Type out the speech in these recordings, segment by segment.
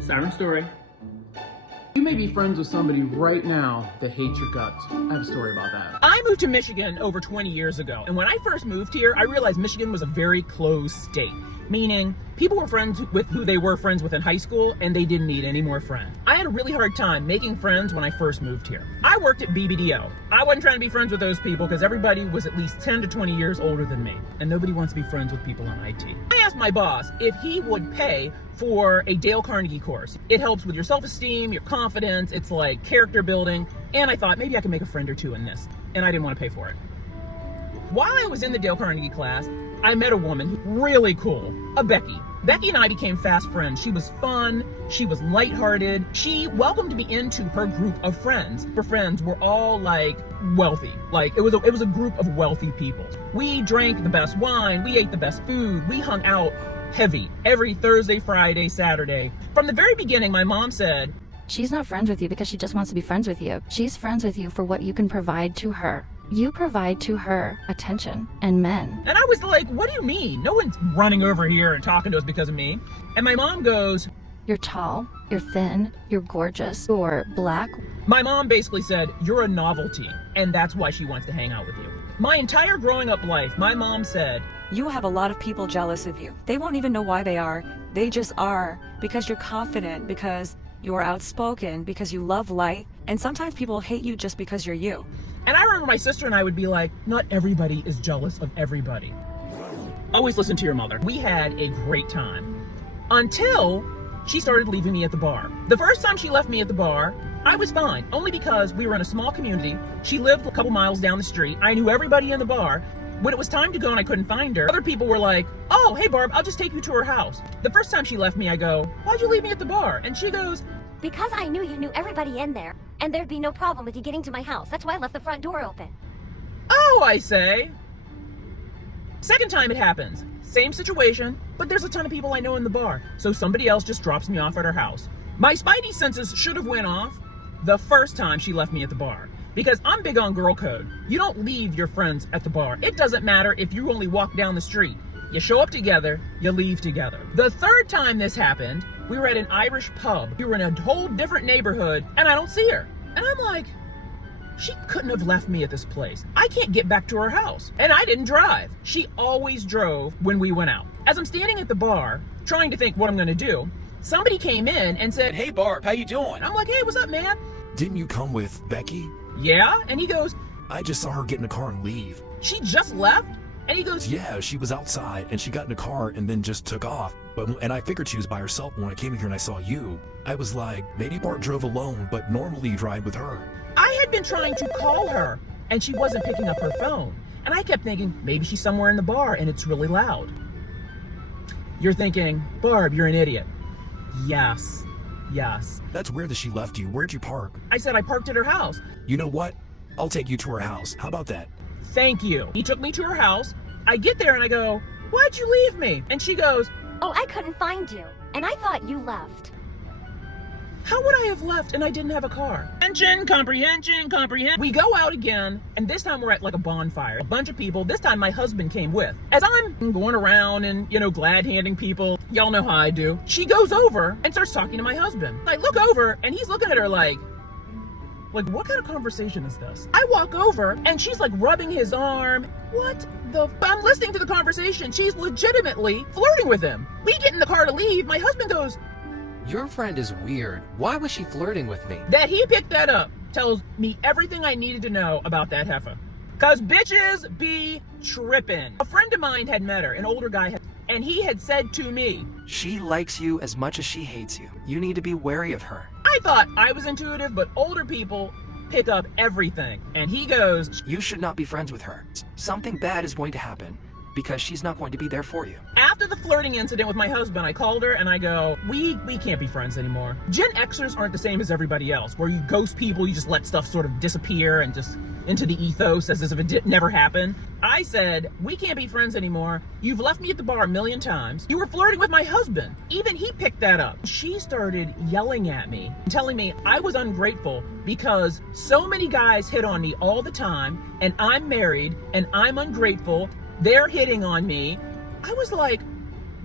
Siren story. You may be friends with somebody right now that hates your guts. I have a story about that. I moved to Michigan over 20 years ago, and when I first moved here, I realized Michigan was a very closed state, meaning people were friends with who they were friends with in high school, and they didn't need any more friends. I had a really hard time making friends when I first moved here. I worked at BBDO. I wasn't trying to be friends with those people because everybody was at least 10 to 20 years older than me, and nobody wants to be friends with people in IT. I asked my boss if he would pay for a Dale Carnegie course. It helps with your self-esteem, your confidence, it's like character building, and I thought maybe I could make a friend or two in this, and I didn't want to pay for it. While I was in the Dale Carnegie class, I met a woman, really cool, a Becky. Becky and I became fast friends. She was fun, she was lighthearted. She welcomed me into her group of friends. Her friends were all like wealthy. Like it was a group of wealthy people. We drank the best wine, we ate the best food, we hung out heavy every Thursday, Friday, Saturday. From the very beginning, my mom said, "She's not friends with you because she just wants to be friends with you. She's friends with you for what you can provide to her. You provide to her attention and men." And I was like, what do you mean? No one's running over here and talking to us because of me. And my mom goes, "You're tall, you're thin, you're gorgeous, you're black." my mom basically said, you're a novelty, and that's why she wants to hang out with you. My entire growing up life, my mom said, You have a lot of people jealous of you. They won't even know why they are. They just are because you're confident, because you're outspoken, because you love light. And sometimes people hate you just because you're you. and I remember my sister and I would be like, not everybody is jealous of everybody. Always listen to your mother. We had a great time until she started leaving me at the bar. The first time she left me at the bar, I was fine, only because we were in a small community. She lived a couple miles down the street. I knew everybody in the bar. When it was time to go and I couldn't find her, other people were like, oh, hey Barb, I'll just take you to her house. The first time she left me, I go, why'd you leave me at the bar? And she goes, Because I knew you knew everybody in there, and there'd be no problem with you getting to my house. That's why I left the front door open. oh, I say. Second time it happens. Same situation, but there's a ton of people I know in the bar, so somebody else just drops me off at her house. My spidey senses should have went off the first time she left me at the bar, because I'm big on girl code. You don't leave your friends at the bar. It doesn't matter if you only walk down the street. You show up together, you leave together. The third time this happened, we were at an Irish pub. We were in a whole different neighborhood, and I don't see her. And I'm like, she couldn't have left me at this place. I can't get back to her house. And I didn't drive. She always drove when we went out. As I'm standing at the bar, trying to think what I'm gonna do, somebody came in and said, Hey Barb, how you doing? I'm like, hey, what's up, man? Didn't you come with Becky? Yeah? And he goes, I just saw her get in the car and leave. she just left? And he goes, Yeah, she was outside and she got in the car and then just took off. And I figured she was by herself. When I came in here and I saw you, I was like, maybe Bart drove alone, but normally you ride with her. I had been trying to call her and she wasn't picking up her phone. And I kept thinking, maybe she's somewhere in the bar and it's really loud. You're thinking, Barb, you're an idiot. Yes. Yes. That's weird that she left you. Where'd you park? I said I parked at her house. You know what? I'll take you to her house. How about that? Thank you. He took me to her house. I get there and I go, why'd you leave me? And she goes, Oh, I couldn't find you, and I thought you left. how would I have left and I didn't have a car? Comprehension. We go out again, and this time we're at like a bonfire. A bunch of people. This time my husband came with. As I'm going around and, glad handing people, y'all know how I do, she goes over and starts talking to my husband. I look over and he's looking at her like, what kind of conversation is this? I walk over and she's like rubbing his arm. What the I'm listening to the conversation. She's legitimately flirting with him. We get in the car to leave. My husband goes, Your friend is weird. Why was she flirting with me? that he picked that up tells me everything I needed to know about that heifer. Cause bitches be trippin'. A friend of mine had met her, an older guy, and he had said to me, She likes you as much as she hates you. You need to be wary of her. I thought I was intuitive, but older people pick up everything. And he goes, You should not be friends with her. Something bad is going to happen because she's not going to be there for you. after the flirting incident with my husband, I called her and I go, we can't be friends anymore. Gen Xers aren't the same as everybody else, where you ghost people, you just let stuff sort of disappear and just into the ethos as if it never happened. I said, we can't be friends anymore. You've left me at the bar a million times. You were flirting with my husband. Even he picked that up. She started yelling at me, telling me I was ungrateful because so many guys hit on me all the time and I'm married and I'm ungrateful. They're hitting on me. I was like,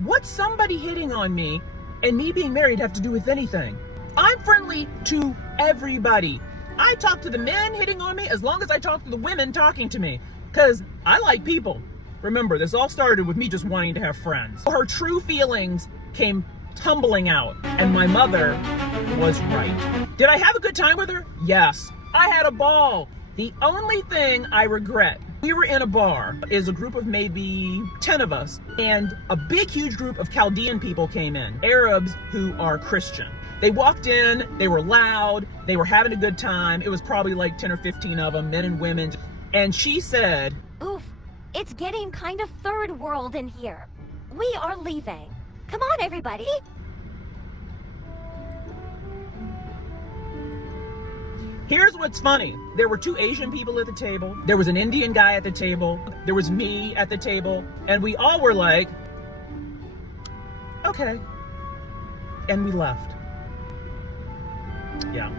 what's somebody hitting on me and me being married have to do with anything? I'm friendly to everybody. I talk to the men hitting on me as long as I talk to the women talking to me, because I like people. Remember, this all started with me just wanting to have friends. Her true feelings came tumbling out, and my mother was right. Did I have a good time with her? Yes. I had a ball. The only thing I regret, we were in a bar, is a group of maybe 10 of us, and a big, huge group of Chaldean people came in, Arabs who are Christian. They walked in, they were loud, they were having a good time. It was probably like 10 or 15 of them, men and women. And she said, Oof, it's getting kind of third world in here. We are leaving. Come on, everybody. here's what's funny. There were 2 Asian people at the table. There was an Indian guy at the table. There was me at the table. And we all were like, okay. And we left. Yeah.